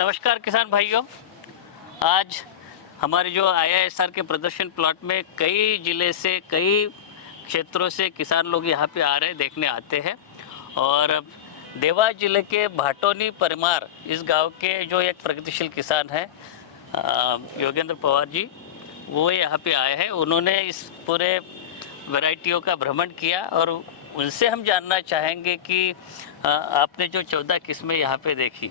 नमस्कार किसान भाइयों। आज हमारे जो IISR के प्रदर्शन प्लॉट में कई ज़िले से, कई क्षेत्रों से किसान लोग यहाँ पे आ रहे हैं, देखने आते हैं। और देवास ज़िले के भाटोनी परमार इस गांव के जो एक प्रगतिशील किसान हैं योगेंद्र पवार जी, वो यहाँ पे आए हैं। उन्होंने इस पूरे वैरायटियों का भ्रमण किया और उनसे हम जानना चाहेंगे कि आपने जो 14 किस्में यहाँ पे देखी,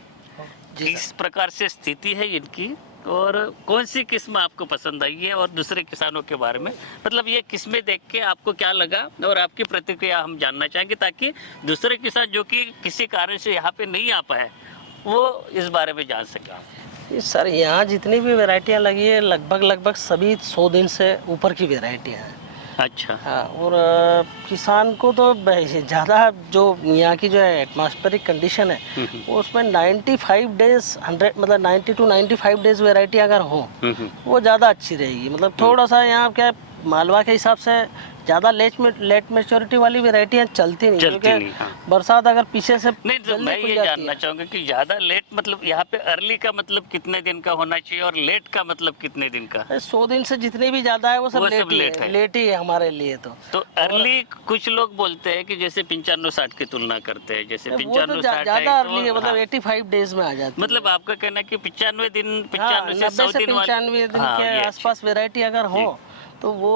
किस प्रकार से स्थिति है इनकी और कौन सी किस्म आपको पसंद आई है, और दूसरे किसानों के बारे में, मतलब ये किस्में देख के आपको क्या लगा और आपकी प्रतिक्रिया हम जानना चाहेंगे, ताकि दूसरे किसान जो कि किसी कारण से यहाँ पे नहीं आ पाए वो इस बारे में जान सके। सर, यहाँ जितनी भी वैरायटियाँ लगी है लगभग सभी 100 दिन से ऊपर की वैरायटियाँ हैं। अच्छा। हाँ, और किसान को तो ज़्यादा जो यहाँ की जो एटमॉस्फेरिक कंडीशन है वो उसमें 95 डेज 100 मतलब 90 to 95 डेज वैरायटी अगर हो वो ज़्यादा अच्छी रहेगी। मतलब थोड़ा सा यहाँ क्या मालवा के हिसाब से ज़्यादा लेट मेच्योरिटी वाली वैरायटियाँ चलती नहीं, क्योंकि बरसात अगर पीछे से नहीं, तो मैं ये जानना चाहूँगा कि ज़्यादा लेट मतलब यहाँ पे अर्ली का मतलब कितने दिन का होना चाहिए और लेट का मतलब कितने दिन का? 100 दिन से जितने भी ज़्यादा है वो सब लेट ही है हमारे लिए। तो अर्ली कुछ लोग बोलते हैं कि जैसे 95-60 की तुलना करते हैं, जैसे 95-60 ज़्यादा अर्ली है, मतलब 85 डेज में आ जाती है। मतलब आपका कहना है कि 95 दिन, 95 से 95 दिन के आसपास वैरायटी अगर हो तो वो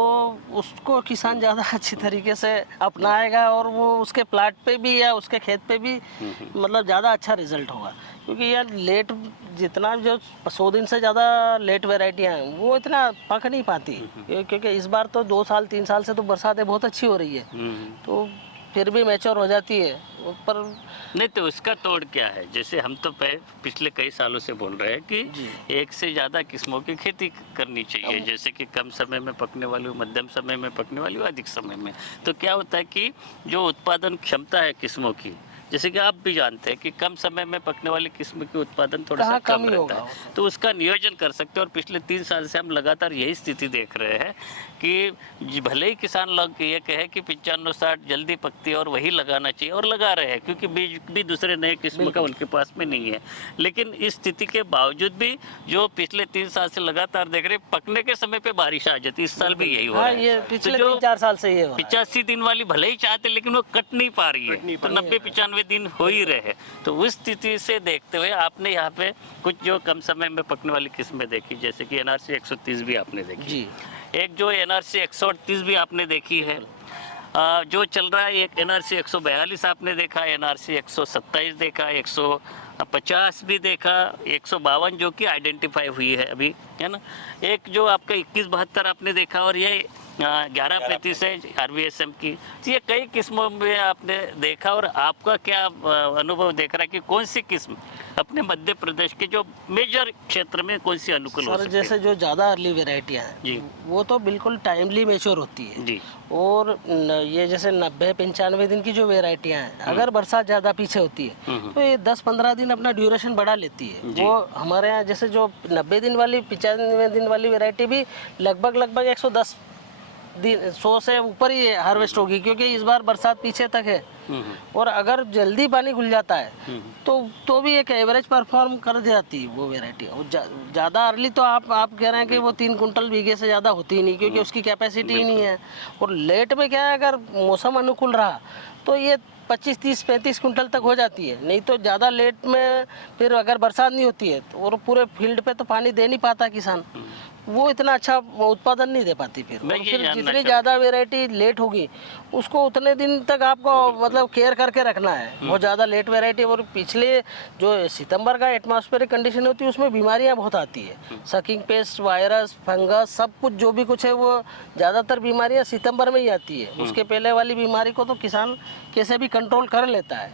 उसको किसान ज़्यादा अच्छी तरीके से अपनाएगा और वो उसके प्लाट पे भी या उसके खेत पे भी मतलब ज़्यादा अच्छा रिजल्ट होगा। क्योंकि यार लेट जितना जो 100 दिन से ज़्यादा लेट वैरायटियाँ हैं वो इतना पक नहीं पाती, क्योंकि इस बार तो 2 साल 3 साल से तो बरसातें बहुत अच्छी हो रही है, तो फिर भी मैच्योर हो जाती है। पर नहीं, तो उसका तोड़ क्या है? जैसे हम तो पिछले कई सालों से बोल रहे हैं कि एक से ज़्यादा किस्मों की खेती करनी चाहिए, जैसे कि कम समय में पकने वाली हो, मध्यम समय में पकने वाली हो, अधिक समय में। तो क्या होता है कि जो उत्पादन क्षमता है किस्मों की, जैसे कि आप भी जानते हैं कि कम समय में पकने वाली किस्म की उत्पादन थोड़ा सा कम रहता है, तो उसका नियोजन कर सकते हैं। और पिछले 3 साल से हम लगातार यही स्थिति देख रहे हैं कि भले ही किसान लोग ये कहे कि 95-60 जल्दी पकती है और वही लगाना चाहिए, और लगा रहे हैं क्योंकि बीज भी दूसरे नए किस्म का उनके पास में नहीं है। लेकिन इस स्थिति के बावजूद भी जो पिछले 3 साल से लगातार देख रहे, पकने के समय पे बारिश आ जाती, इस साल भी यही हो रहा है। ये पिछले 3-4 साल से ये 85 दिन वाली भले ही चाहते लेकिन वो कट नहीं पा रही है, तो 90-95 दिन हो ही रहे। तो उस स्थिति से देखते हुए आपने यहाँ पे कुछ जो कम समय में पकने वाली किस्में देखी, जैसे कि NRC 130 भी आपने देखी जी। एक जो NRC 138 भी आपने देखी है, जो चल रहा है एक NRC 142 आपने देखा, NRC 127 देखा, 150 भी देखा, 152 जो कि आइडेंटिफाई हुई है अभी, है ना। एक जो आपका 2172 आपने देखा, और ये 1135 है RVSM की। तो ये कई किस्मों में आपने देखा, और आपका क्या अनुभव देख रहा है कि कौन सी किस्म अपने मध्य प्रदेश के जो मेजर क्षेत्र में कौन सी अनुकूल हो सकती है? जैसे जो ज़्यादा अर्ली वेराइटियाँ हैं वो तो बिल्कुल टाइमली मैच्योर होती है जी। और ये जैसे 90-95 दिन की जो वेराइटियाँ हैं, अगर बरसात ज़्यादा पीछे होती है तो ये 10-15 दिन अपना ड्यूरेशन बढ़ा लेती है। वो हमारे यहाँ जैसे जो 90 दिन वाली 95 दिन वाली वेराइटी भी लगभग 110 दिन 100 से ऊपर ही हार्वेस्ट होगी, क्योंकि इस बार बरसात पीछे तक है। और अगर जल्दी पानी खुल जाता है तो भी एक एवरेज परफॉर्म कर जाती है वो वेराइटी। और ज़्यादा अर्ली तो आप कह रहे हैं कि वो 3 कुंटल बीघे से ज़्यादा होती ही नहीं, क्योंकि उसकी कैपेसिटी ही नहीं है। और लेट में क्या है, अगर मौसम अनुकूल रहा तो ये 25, 30, 35 कुंटल तक हो जाती है। नहीं तो ज़्यादा लेट में फिर अगर बरसात नहीं होती है तो और पूरे फील्ड पे तो पानी दे नहीं पाता किसान, वो इतना अच्छा उत्पादन नहीं दे पाती। फिर जितनी ज़्यादा वैरायटी लेट होगी उसको उतने दिन तक आपको मतलब केयर करके रखना है। बहुत ज़्यादा लेट वैरायटी, और पिछले जो सितंबर का एटमॉस्फेरिक कंडीशन होती है उसमें बीमारियां बहुत आती है, सकिंग पेस्ट, वायरस, फंगस, सब कुछ जो भी कुछ है वो ज़्यादातर बीमारियाँ सितंबर में ही आती है। उसके पहले वाली बीमारी को तो किसान कैसे भी कंट्रोल कर लेता है।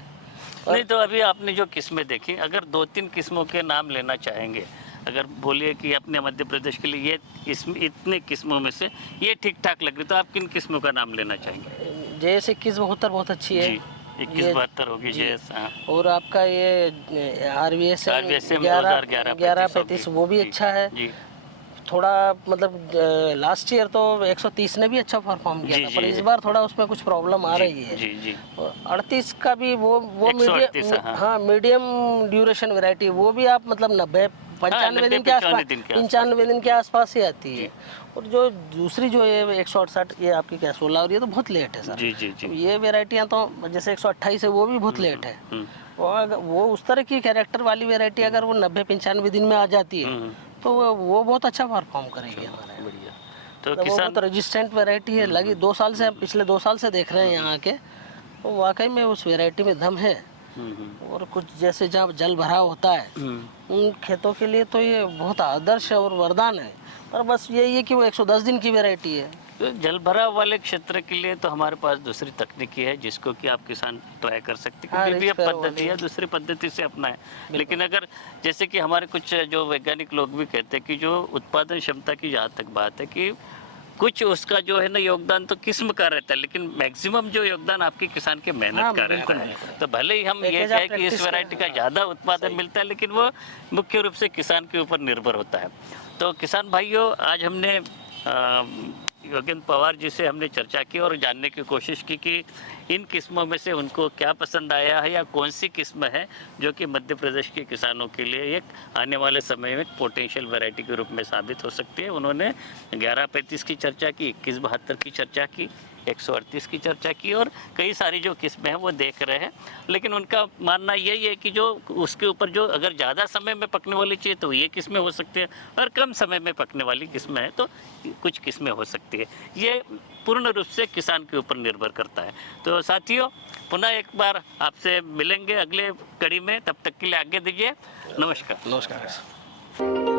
नहीं, तो अभी आपने जो किस्में देखी, अगर 2-3 किस्मों के नाम लेना चाहेंगे, अगर बोलिए कि अपने मध्य प्रदेश के लिए ये इतने किस्मों में से ये ठीक ठाक लग रही, तो आप किन किस्मों का नाम लेना चाहेंगे? जैसे 2172 बहुत अच्छी है, 2172 होगी जैसे। और आपका ये RVSM 1135 वो भी अच्छा है। थोड़ा मतलब लास्ट ईयर तो 130 ने भी अच्छा परफॉर्म किया जी, था, पर जी। इस बार थोड़ा उसमें कुछ प्रॉब्लम आ रही है। जी जी 38 का भी वो 138, मीडियम, हाँ। हाँ मीडियम ड्यूरेशन वैरायटी, वो भी आप मतलब 90 95 दिन के 95 आसपास, दिन के आसपास 95 दिन के आसपास ही आती है। और जो दूसरी जो है 168, ये आपकी क्या 16, और ये तो बहुत लेट है सर। जी जी जी तो ये वेराइटियाँ तो जैसे 128 है, वो भी बहुत लेट है। और वो उस तरह की कैरेक्टर वाली वेराइटी अगर वो 90-95 दिन में आ जाती है तो वो बहुत अच्छा परफॉर्म करेगी हमारे यहाँ। बढ़िया। तो वो किसान बहुत रेजिस्टेंट वेराइटी है, लगी 2 साल से, पिछले 2 साल से देख रहे हैं यहाँ के, तो वाकई में उस वेराइटी में दम है। और कुछ जैसे जहाँ जल भराव होता है उन खेतों के लिए तो ये बहुत आदर्श और वरदान है। पर बस यही है कि वो 110 दिन की वेराइटी है। तो जल भराव वाले क्षेत्र के लिए तो हमारे पास दूसरी तकनीकी है जिसको कि आप किसान ट्राई कर सकते हैं, हाँ, क्योंकि भी अब रिस्क पद्धति है, दूसरी पद्धति से अपनाएं। लेकिन अगर जैसे कि हमारे कुछ जो वैज्ञानिक लोग भी कहते हैं कि जो उत्पादन क्षमता की जहाँ तक बात है कि कुछ उसका जो है ना योगदान तो किस्म का रहता है, लेकिन मैक्सिमम जो योगदान आपके किसान के मेहनत हाँ, का बिल्कुल, रहता है। बिल्कुल। तो भले ही हम ये पैकेज कहें आप कि इस प्रैक्टिस वैरायटी का करें, ज़्यादा उत्पादन मिलता है, लेकिन वो मुख्य रूप से किसान के ऊपर निर्भर होता है। तो किसान भाइयों, आज हमने योगेंद्र पवार जी से हमने चर्चा की और जानने की कोशिश की कि इन किस्मों में से उनको क्या पसंद आया है या कौन सी किस्म है जो कि मध्य प्रदेश के किसानों के लिए एक आने वाले समय में पोटेंशियल वैरायटी के रूप में साबित हो सकती है। उन्होंने 1135 की चर्चा की, 2172 की चर्चा की, 138 की चर्चा की और कई सारी जो किस्में हैं वो देख रहे हैं। लेकिन उनका मानना यही है कि जो उसके ऊपर जो अगर ज़्यादा समय में पकने वाली चाहिए तो ये किस्में हो सकती हैं, और कम समय में पकने वाली किस्में हैं तो कुछ किस्में हो सकती है। ये पूर्ण रूप से किसान के ऊपर निर्भर करता है। तो साथियों, पुनः एक बार आपसे मिलेंगे अगले कड़ी में, तब तक के लिए आज्ञा दीजिए। नमस्कार। नमस्कार।